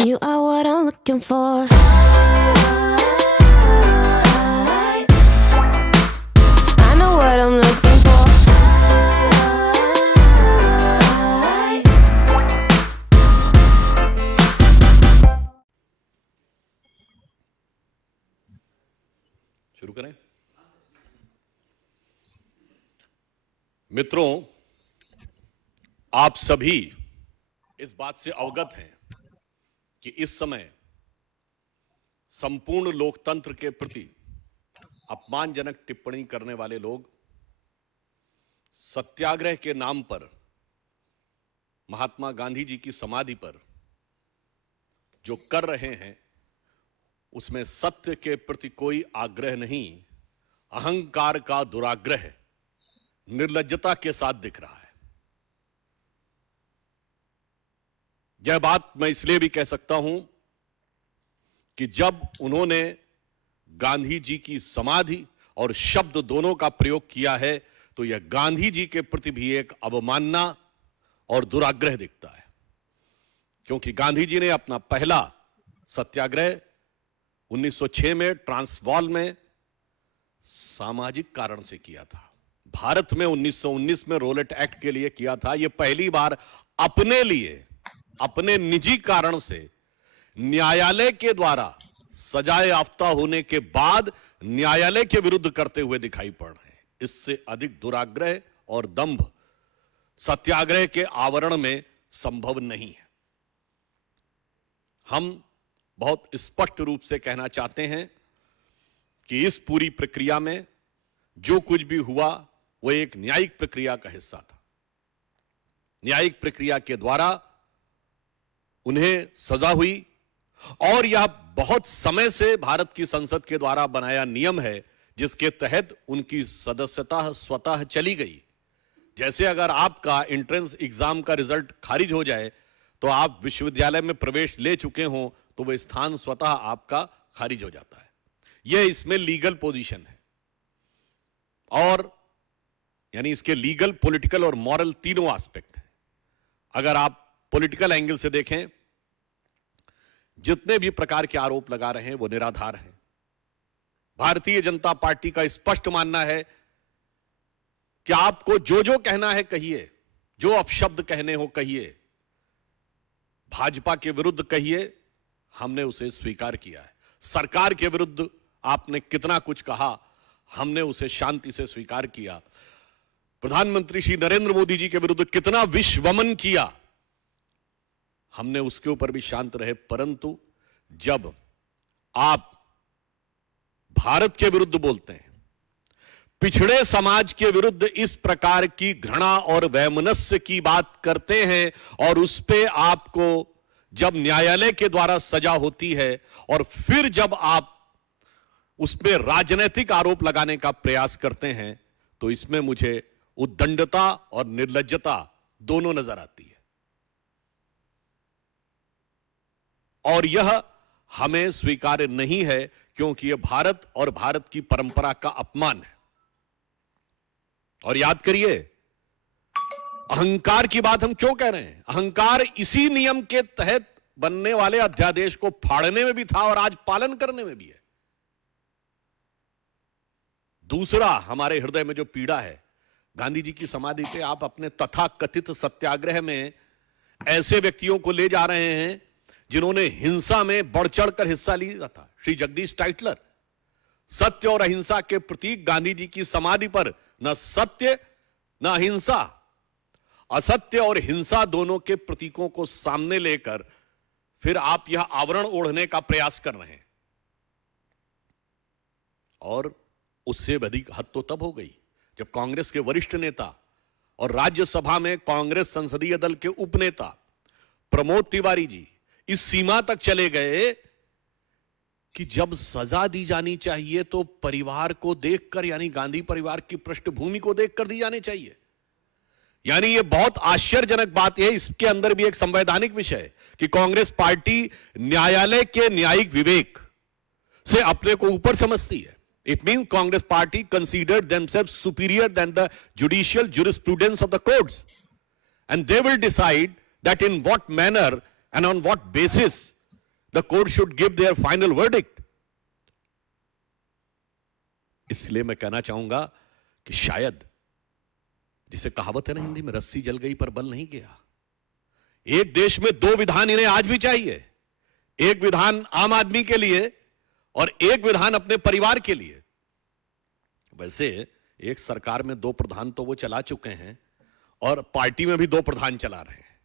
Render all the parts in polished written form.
You are what I'm looking for. I know what I'm looking for. शुरू करें। मित्रों, आप सभी इस बात से अवगत हैं कि इस समय संपूर्ण लोकतंत्र के प्रति अपमानजनक टिप्पणी करने वाले लोग सत्याग्रह के नाम पर महात्मा गांधी जी की समाधि पर जो कर रहे हैं उसमें सत्य के प्रति कोई आग्रह नहीं, अहंकार का दुराग्रह निर्लज्जता के साथ दिख रहा है। यह बात मैं इसलिए भी कह सकता हूं कि जब उन्होंने गांधी जी की समाधि और शब्द दोनों का प्रयोग किया है तो यह गांधी जी के प्रति भी एक अवमानना और दुराग्रह दिखता है, क्योंकि गांधी जी ने अपना पहला सत्याग्रह 1906 में ट्रांसवाल में सामाजिक कारण से किया था। भारत में 1919 में रोलेट एक्ट के लिए किया था। यह पहली बार अपने लिए, अपने निजी कारण से न्यायालय के द्वारा सजा याफ्ता होने के बाद न्यायालय के विरुद्ध करते हुए दिखाई पड़ रहे हैं। इससे अधिक दुराग्रह और दंभ सत्याग्रह के आवरण में संभव नहीं है। हम बहुत स्पष्ट रूप से कहना चाहते हैं कि इस पूरी प्रक्रिया में जो कुछ भी हुआ वह एक न्यायिक प्रक्रिया का हिस्सा था। न्यायिक प्रक्रिया के द्वारा उन्हें सजा हुई और यह बहुत समय से भारत की संसद के द्वारा बनाया नियम है जिसके तहत उनकी सदस्यता स्वतः चली गई। जैसे अगर आपका एंट्रेंस एग्जाम का रिजल्ट खारिज हो जाए तो आप विश्वविद्यालय में प्रवेश ले चुके हो तो वह स्थान स्वतः आपका खारिज हो जाता है। यह इसमें लीगल पोजीशन है और यानी इसके लीगल, पॉलिटिकल और मॉरल तीनों एस्पेक्ट हैं। अगर आप पॉलिटिकल एंगल से देखें, जितने भी प्रकार के आरोप लगा रहे हैं वो निराधार हैं। भारतीय जनता पार्टी का स्पष्ट मानना है कि आपको जो जो कहना है कहिए, जो अपशब्द कहने हो कहिए, भाजपा के विरुद्ध कहिए, हमने उसे स्वीकार किया है। सरकार के विरुद्ध आपने कितना कुछ कहा, हमने उसे शांति से स्वीकार किया। प्रधानमंत्री श्री नरेंद्र मोदी जी के विरुद्ध कितना विषवमन किया, हमने उसके ऊपर भी शांत रहे। परंतु जब आप भारत के विरुद्ध बोलते हैं, पिछड़े समाज के विरुद्ध इस प्रकार की घृणा और वैमनस्य की बात करते हैं और उस पे आपको जब न्यायालय के द्वारा सजा होती है और फिर जब आप उसमें राजनीतिक आरोप लगाने का प्रयास करते हैं तो इसमें मुझे उद्दंडता और निर्लज्जता दोनों नजर आती है और यह हमें स्वीकार्य नहीं है, क्योंकि यह भारत और भारत की परंपरा का अपमान है। और याद करिए, अहंकार की बात हम क्यों कह रहे हैं? अहंकार इसी नियम के तहत बनने वाले अध्यादेश को फाड़ने में भी था और आज पालन करने में भी है। दूसरा, हमारे हृदय में जो पीड़ा है, गांधी जी की समाधि पे आप अपने तथाकथित सत्याग्रह में ऐसे व्यक्तियों को ले जा रहे हैं जिन्होंने हिंसा में बढ़ चढ़कर हिस्सा लिया था। श्री जगदीश टाइटलर, सत्य और अहिंसा के प्रतीक गांधी जी की समाधि पर न सत्य न अहिंसा, असत्य और हिंसा दोनों के प्रतीकों को सामने लेकर फिर आप यह आवरण ओढ़ने का प्रयास कर रहे हैं। और उससे अधिक हद तो तब हो गई जब कांग्रेस के वरिष्ठ नेता और राज्यसभा में कांग्रेस संसदीय दल के उपनेता प्रमोद तिवारी जी इस सीमा तक चले गए कि जब सजा दी जानी चाहिए तो परिवार को देखकर, यानी गांधी परिवार की पृष्ठभूमि को देखकर दी जानी चाहिए। यानी यह बहुत आश्चर्यजनक बात है। इसके अंदर भी एक संवैधानिक विषय है कि कांग्रेस पार्टी न्यायालय के न्यायिक विवेक से अपने को ऊपर समझती है। It mean Congress party considered themselves superior then the judicial jurisprudence of the courts, and they will decide that in what manner and on what basis the court should give their final verdict. इसलिए मैं कहना चाहूंगा कि शायद, जिसे कहावत है ना हिंदी में, रस्सी जल गई पर बल नहीं गया, एक देश में दो विधान इन्हें आज भी चाहिए। एक विधान आम आदमी के लिए और एक विधान अपने परिवार के लिए। वैसे एक सरकार में दो प्रधान तो वो चला चुके हैं और पार्टी में भी दो प्रधान चला रहे हैं,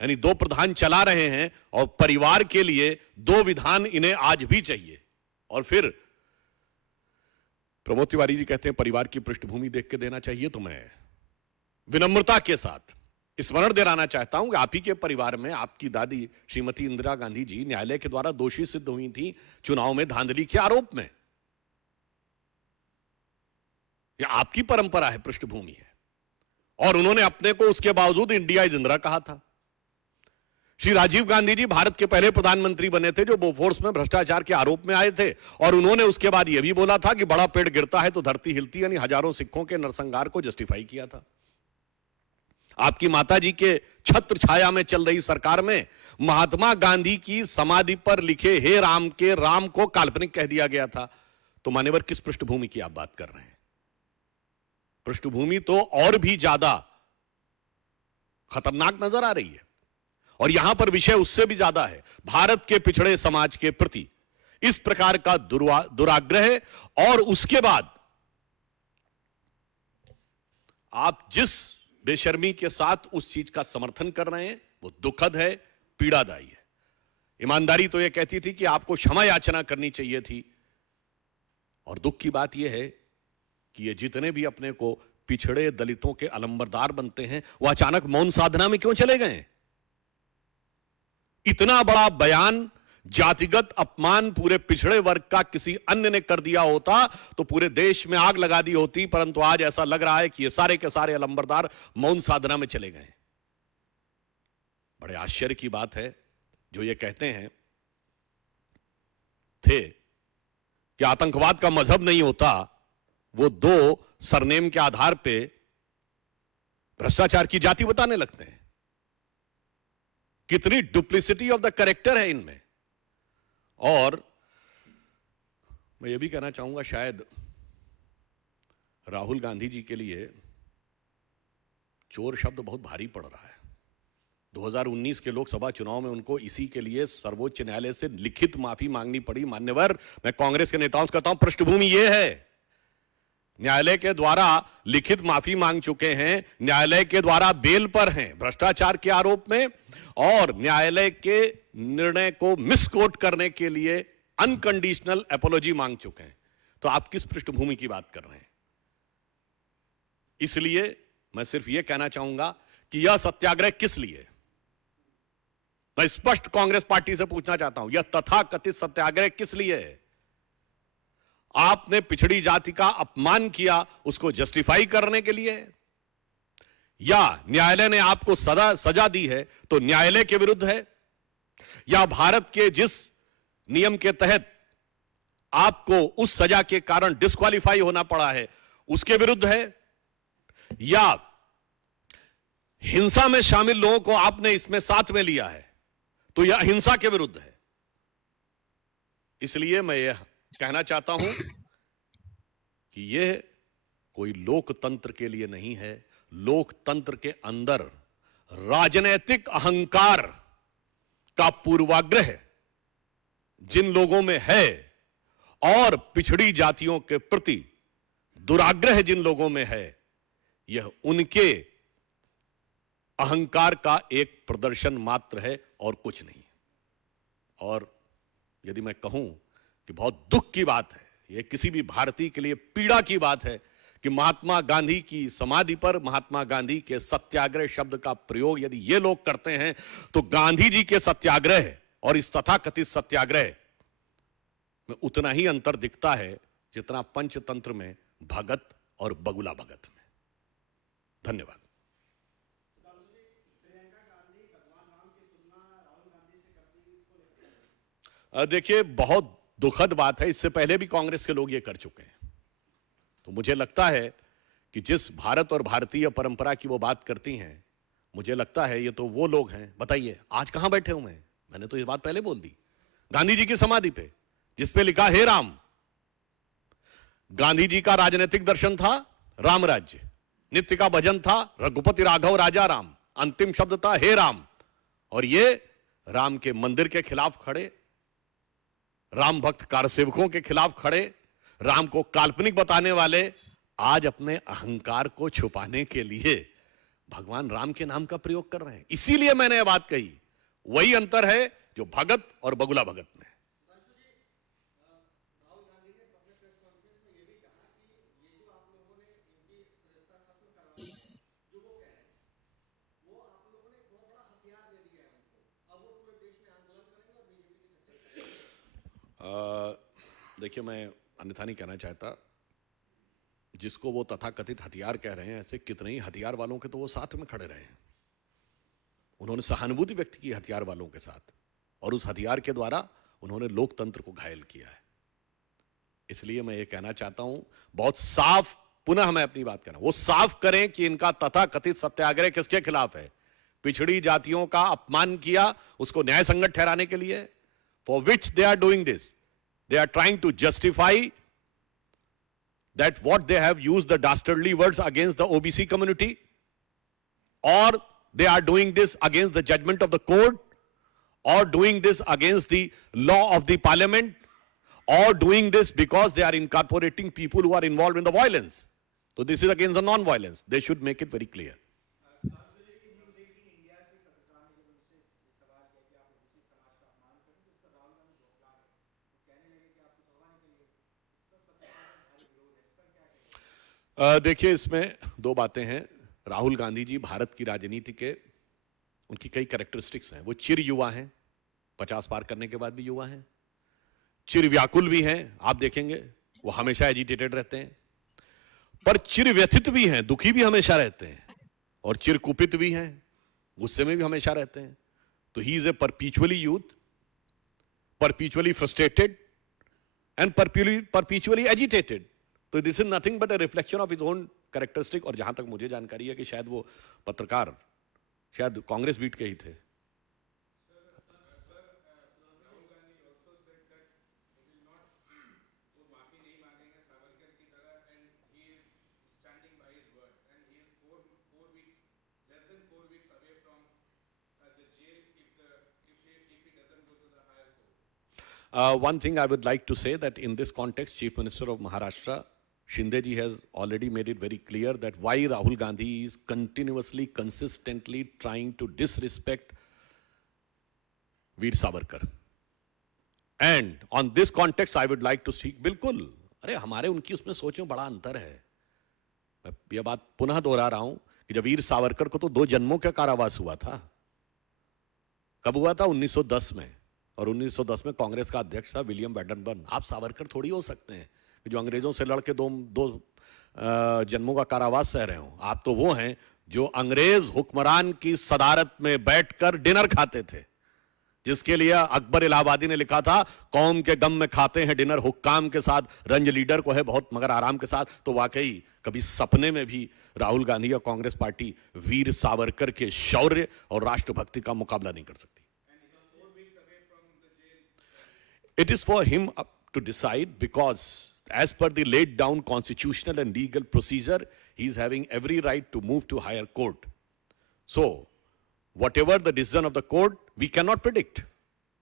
यानी दो प्रधान चला रहे हैं और परिवार के लिए दो विधान इन्हें आज भी चाहिए। और फिर प्रमोद तिवारी जी कहते हैं परिवार की पृष्ठभूमि देख के देना चाहिए, तो मैं विनम्रता के साथ स्मरण दिलाना चाहता हूं कि आप ही के परिवार में आपकी दादी श्रीमती इंदिरा गांधी जी न्यायालय के द्वारा दोषी सिद्ध हुई थी चुनाव में धांधली के आरोप में। यह आपकी परंपरा है, पृष्ठभूमि है, और उन्होंने अपने को उसके बावजूद इंडिया इज इंदिरा कहा था। श्री राजीव गांधी जी भारत के पहले प्रधानमंत्री बने थे जो बोफोर्स में भ्रष्टाचार के आरोप में आए थे, और उन्होंने उसके बाद यह भी बोला था कि बड़ा पेड़ गिरता है तो धरती हिलती, यानी हजारों सिखों के नरसंहार को जस्टिफाई किया था। आपकी माताजी के छत्र छाया में चल रही सरकार में महात्मा गांधी की समाधि पर लिखे हे राम के राम को काल्पनिक कह दिया गया था। तो मान्यवर, किस पृष्ठभूमि की आप बात कर रहे हैं? पृष्ठभूमि तो और भी ज्यादा खतरनाक नजर आ रही है, और यहां पर विषय उससे भी ज्यादा है। भारत के पिछड़े समाज के प्रति इस प्रकार का दुराग्रह, और उसके बाद आप जिस बेशर्मी के साथ उस चीज का समर्थन कर रहे हैं वो दुखद है, पीड़ादायी है। ईमानदारी तो यह कहती थी कि आपको क्षमा याचना करनी चाहिए थी, और दुख की बात यह है कि ये जितने भी अपने को पिछड़े दलितों के अलंबरदार बनते हैं वो अचानक मौन साधना में क्यों चले गए? इतना बड़ा बयान, जातिगत अपमान पूरे पिछड़े वर्ग का किसी अन्य ने कर दिया होता तो पूरे देश में आग लगा दी होती, परंतु आज ऐसा लग रहा है कि ये सारे के सारे अलंबरदार मौन साधना में चले गए। बड़े आश्चर्य की बात है जो ये कहते हैं थे कि आतंकवाद का मजहब नहीं होता, वो दो सरनेम के आधार पे भ्रष्टाचार की जाति बताने लगते हैं। कितनी डुप्लिसिटी ऑफ द कैरेक्टर है इनमें। और मैं ये भी कहना चाहूंगा, शायद राहुल गांधी जी के लिए चोर शब्द बहुत भारी पड़ रहा है। 2019 के लोकसभा चुनाव में उनको इसी के लिए सर्वोच्च न्यायालय से लिखित माफी मांगनी पड़ी। मान्यवर, मैं कांग्रेस के नेताओं से कहता हूं, पृष्ठभूमि यह है, न्यायालय के द्वारा लिखित माफी मांग चुके हैं, न्यायालय के द्वारा बेल पर हैं भ्रष्टाचार के आरोप में, और न्यायालय के निर्णय को मिसकोट करने के लिए अनकंडीशनल एपोलॉजी मांग चुके हैं। तो आप किस पृष्ठभूमि की बात कर रहे हैं? इसलिए मैं सिर्फ यह कहना चाहूंगा कि यह सत्याग्रह किस लिए? मैं स्पष्ट कांग्रेस पार्टी से पूछना चाहता हूं, यह तथाकथित सत्याग्रह किस लिए है? आपने पिछड़ी जाति का अपमान किया, उसको जस्टिफाई करने के लिए, या न्यायालय ने आपको सजा दी है तो न्यायालय के विरुद्ध है, या भारत के जिस नियम के तहत आपको उस सजा के कारण डिस्क्वालीफाई होना पड़ा है उसके विरुद्ध है, या हिंसा में शामिल लोगों को आपने इसमें साथ में लिया है तो यह हिंसा के विरुद्ध है। इसलिए मैं यह कहना चाहता हूं कि यह कोई लोकतंत्र के लिए नहीं है। लोकतंत्र के अंदर राजनैतिक अहंकार का पूर्वाग्रह जिन लोगों में है और पिछड़ी जातियों के प्रति दुराग्रह जिन लोगों में है, यह उनके अहंकार का एक प्रदर्शन मात्र है और कुछ नहीं। और यदि मैं कहूं कि बहुत दुख की बात है, यह किसी भी भारतीय के लिए पीड़ा की बात है कि महात्मा गांधी की समाधि पर महात्मा गांधी के सत्याग्रह शब्द का प्रयोग यदि ये लोग करते हैं तो गांधी जी के सत्याग्रह और इस तथाकथित सत्याग्रह में उतना ही अंतर दिखता है जितना पंचतंत्र में भगत और बगुला भगत में। धन्यवाद। देखिए, बहुत दुखद बात है, इससे पहले भी कांग्रेस के लोग ये कर चुके हैं। तो मुझे लगता है कि जिस भारत और भारतीय परंपरा की वो बात करती हैं, मुझे लगता है ये तो वो लोग हैं। बताइए आज कहां बैठे हुए हैं? मैंने तो ये बात पहले बोल दी। गांधी जी की समाधि पे जिस पे लिखा हे राम, गांधी जी का राजनीतिक दर्शन था राम राज्य, नित्य का भजन था रघुपति राघव राजा राम, अंतिम शब्द था हे राम। और ये राम के मंदिर के खिलाफ खड़े, राम भक्त कारसेवकों के खिलाफ खड़े, राम को काल्पनिक बताने वाले आज अपने अहंकार को छुपाने के लिए भगवान राम के नाम का प्रयोग कर रहे हैं। इसीलिए मैंने यह बात कही, वही अंतर है जो भगत और बगुला भगत में। देखिए, मैं अन्यथा नहीं कहना चाहता। जिसको वो तथाकथित हथियार कह रहे हैं, ऐसे कितने ही हथियार वालों के तो वो साथ में खड़े रहे हैं। उन्होंने सहानुभूति व्यक्त की हथियार वालों के साथ, और उस हथियार के द्वारा उन्होंने लोकतंत्र को घायल किया है। इसलिए मैं ये कहना चाहता हूं, बहुत साफ, पुनः मैं अपनी बात कहना, वो साफ करें कि इनका तथाकथित सत्याग्रह किसके खिलाफ है। पिछड़ी जातियों का अपमान किया, उसको न्याय संगत ठहराने के लिए, for which they are doing this. They are trying to justify that what they have used the dastardly words against the OBC community, or they are doing this against the judgment of the court, or doing this against the law of the parliament, or doing this because they are incorporating people who are involved in the violence. So this is against the non-violence. They should make it very clear. देखिए, इसमें दो बातें हैं। राहुल गांधी जी भारत की राजनीति के, उनकी कई कैरेक्टरिस्टिक्स हैं। वो चिर युवा हैं, 50 पार करने के बाद भी युवा हैं। चिर व्याकुल भी हैं, आप देखेंगे वो हमेशा एजिटेटेड रहते हैं। पर चिर व्यथित भी हैं, दुखी भी हमेशा रहते हैं। और चिर कुपित भी हैं, गुस्से में भी हमेशा रहते हैं। तो he is a perpetually youth, perpetually frustrated and perpetually agitated. तो this is nothing but a reflection of his own characteristic. और जहां तक मुझे जानकारी है कि शायद वो पत्रकार शायद कांग्रेस बीट के ही थे। One thing I would like to say that in this context, Chief Minister of Maharashtra, Shinde ji, has already made it very clear that why Rahul Gandhi is continuously, consistently trying to disrespect Veer Savarkar. And on this context, I would like to speak, बिल्कुल, अरे हमारे उनकी उसमें सोच में बड़ा अंतर है। मैं ये बात पुनः दोहरा रहा हूं कि जब वीर सावरकर को तो 2 जन्मों का कारावास हुआ था। कब हुआ था? 1910 में। और 1910 में कांग्रेस का अध्यक्ष था विलियम वेडनबर्न। आप सावरकर थोड़ी हो सकते हैं जो अंग्रेजों से लड़के दो जन्मों का कारावास सह रहे हो। आप तो वो हैं जो अंग्रेज हुक्मरान की सदारत में बैठकर डिनर खाते थे, जिसके लिए अकबर इलाहाबादी ने लिखा था, कौम के गम में खाते हैं डिनर हुक्काम के साथ, रंज लीडर को है बहुत मगर आराम के साथ। तो वाकई कभी सपने में भी राहुल गांधी और कांग्रेस पार्टी वीर सावरकर के शौर्य और राष्ट्रभक्ति का मुकाबला नहीं कर सकती। It is for him to decide, because as per the laid down constitutional and legal procedure, he is having every right to move to higher court. So, whatever the decision of the court, we cannot predict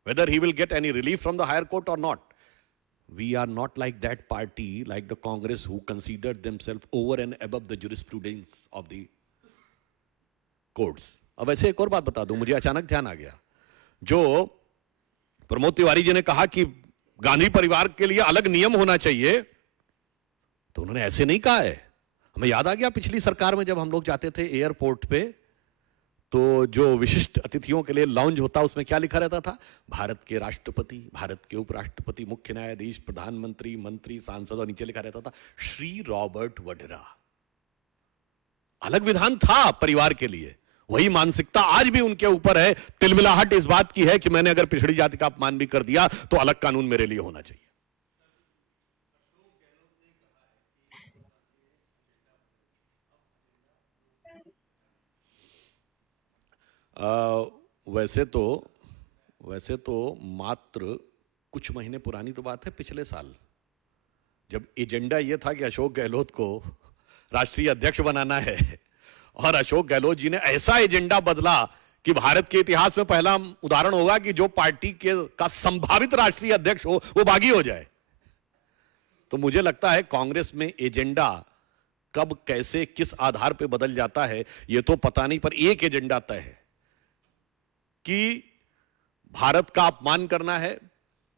whether he will get any relief from the higher court or not. We are not like that party, like the Congress, who considered themselves over and above the jurisprudence of the courts. अब ऐसे एक और बात बता दूं, मुझे अचानक ध्यान आ गया। जो प्रमोद तिवारी जी ने कहा कि गांधी परिवार के लिए अलग नियम होना चाहिए, तो उन्होंने ऐसे नहीं कहा है। हमें याद आ गया पिछली सरकार में जब हम लोग जाते थे एयरपोर्ट पे, तो जो विशिष्ट अतिथियों के लिए लाउंज होता, उसमें क्या लिखा रहता था? भारत के राष्ट्रपति, भारत के उपराष्ट्रपति, मुख्य न्यायाधीश, प्रधानमंत्री, मंत्री, सांसद, और नीचे लिखा रहता था श्री रॉबर्ट वड्रा। अलग विधान था परिवार के लिए। वही मानसिकता आज भी उनके ऊपर है। तिलमिलाहट इस बात की है कि मैंने अगर पिछड़ी जाति का अपमान भी कर दिया तो अलग कानून मेरे लिए होना चाहिए। वैसे तो वैसे तो मात्र कुछ महीने पुरानी तो बात है, पिछले साल जब एजेंडा यह था कि अशोक गहलोत को राष्ट्रीय अध्यक्ष बनाना है और अशोक गहलोत जी ने ऐसा एजेंडा बदला कि भारत के इतिहास में पहला उदाहरण होगा कि जो पार्टी के का संभावित राष्ट्रीय अध्यक्ष हो वो बागी हो जाए। तो मुझे लगता है कांग्रेस में एजेंडा कब कैसे किस आधार पर बदल जाता है ये तो पता नहीं, पर एक एजेंडा तय है कि भारत का अपमान करना है,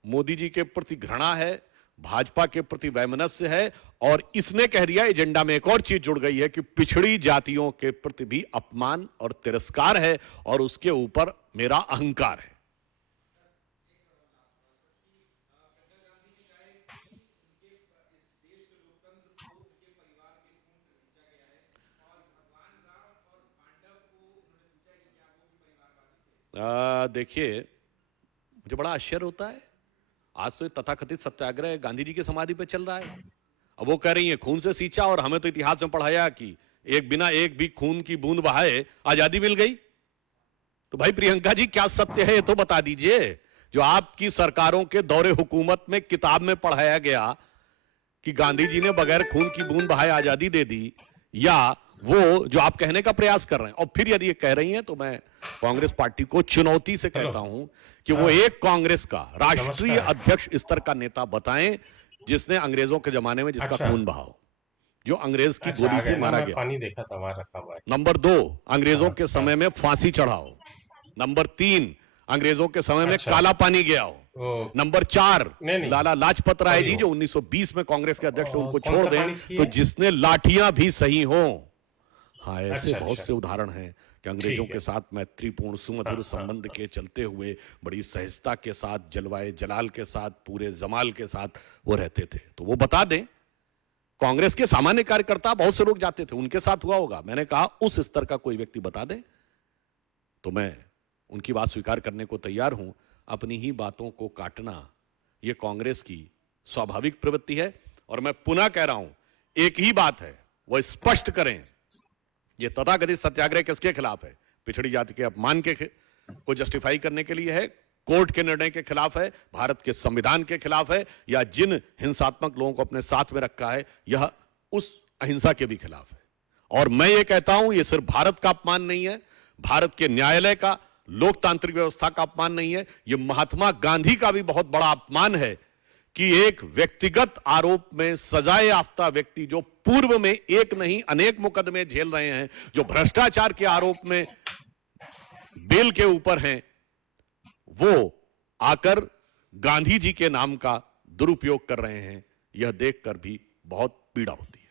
मोदी जी के प्रति घृणा है, भाजपा के प्रति वैमनस्य है, और इसने कह दिया एजेंडा में एक और चीज जुड़ गई है कि पिछड़ी जातियों के प्रति भी अपमान और तिरस्कार है और उसके ऊपर मेरा अहंकार है। देखिए, मुझे बड़ा आश्चर्य होता है, आज तो तथाकथित सत्याग्रह गांधी जी की समाधि पे चल रहा है। अब वो कह रही है खून से सींचा, और हमें तो इतिहास में पढ़ाया कि एक बिना एक भी खून की बूंद बहाए आजादी मिल गई। तो भाई प्रियंका जी, क्या सत्य है ये तो बता दीजिए। जो आपकी सरकारों के दौरे हुकूमत में किताब में पढ़ाया गया कि गांधी जी ने बगैर खून की बूंद बहाए आजादी दे दी, या वो जो आप कहने का प्रयास कर रहे हैं। और फिर यदि ये कह रही हैं तो मैं कांग्रेस पार्टी को चुनौती से कहता हूं कि वो एक कांग्रेस का राष्ट्रीय अध्यक्ष स्तर का नेता बताएं जिसने अंग्रेजों के जमाने में जिसका खून बहाओ, जो अंग्रेज की गोली से मारा गया। पानी देखा था वहां रखा हुआ है। नंबर 2, अंग्रेजों के समय में फांसी चढ़ाओ। नंबर 3, अंग्रेजों के समय में काला पानी गया हो। नंबर 4, लाला लाजपत राय जी जो 1920 में कांग्रेस के अध्यक्ष उनको छोड़ दें तो जिसने लाठियां भी सही हो। हाँ, ऐसे बहुत से उदाहरण हैं कि अंग्रेजों के साथ मैत्रीपूर्ण सुमधुर संबंध के चलते हुए बड़ी सहजता के साथ, जलवाए जलाल के साथ, पूरे जमाल के साथ वो रहते थे। तो वो बता दें। कांग्रेस के सामान्य कार्यकर्ता बहुत से लोग जाते थे, उनके साथ हुआ होगा। मैंने कहा उस स्तर का कोई व्यक्ति बता दे तो मैं उनकी बात स्वीकार करने को तैयार हूं। अपनी ही बातों को काटना यह कांग्रेस की स्वाभाविक प्रवृत्ति है। और मैं पुनः कह रहा हूं, एक ही बात है, वह स्पष्ट करें ये तथाकथित सत्याग्रह किसके खिलाफ है? पिछड़ी जाति के अपमान के को जस्टिफाई करने के लिए है, कोर्ट के निर्णय के खिलाफ है, भारत के संविधान के खिलाफ है, या जिन हिंसात्मक लोगों को अपने साथ में रखा है यह उस अहिंसा के भी खिलाफ है। और मैं ये कहता हूं ये सिर्फ भारत का अपमान नहीं है, भारत के न्यायालय का, लोकतांत्रिक व्यवस्था का अपमान नहीं है, यह महात्मा गांधी का भी बहुत बड़ा अपमान है कि एक व्यक्तिगत आरोप में सजाए याफ्ता व्यक्ति जो पूर्व में एक नहीं अनेक मुकदमे झेल रहे हैं, जो भ्रष्टाचार के आरोप में बेल के ऊपर हैं, वो आकर गांधी जी के नाम का दुरुपयोग कर रहे हैं। यह देखकर भी बहुत पीड़ा होती है।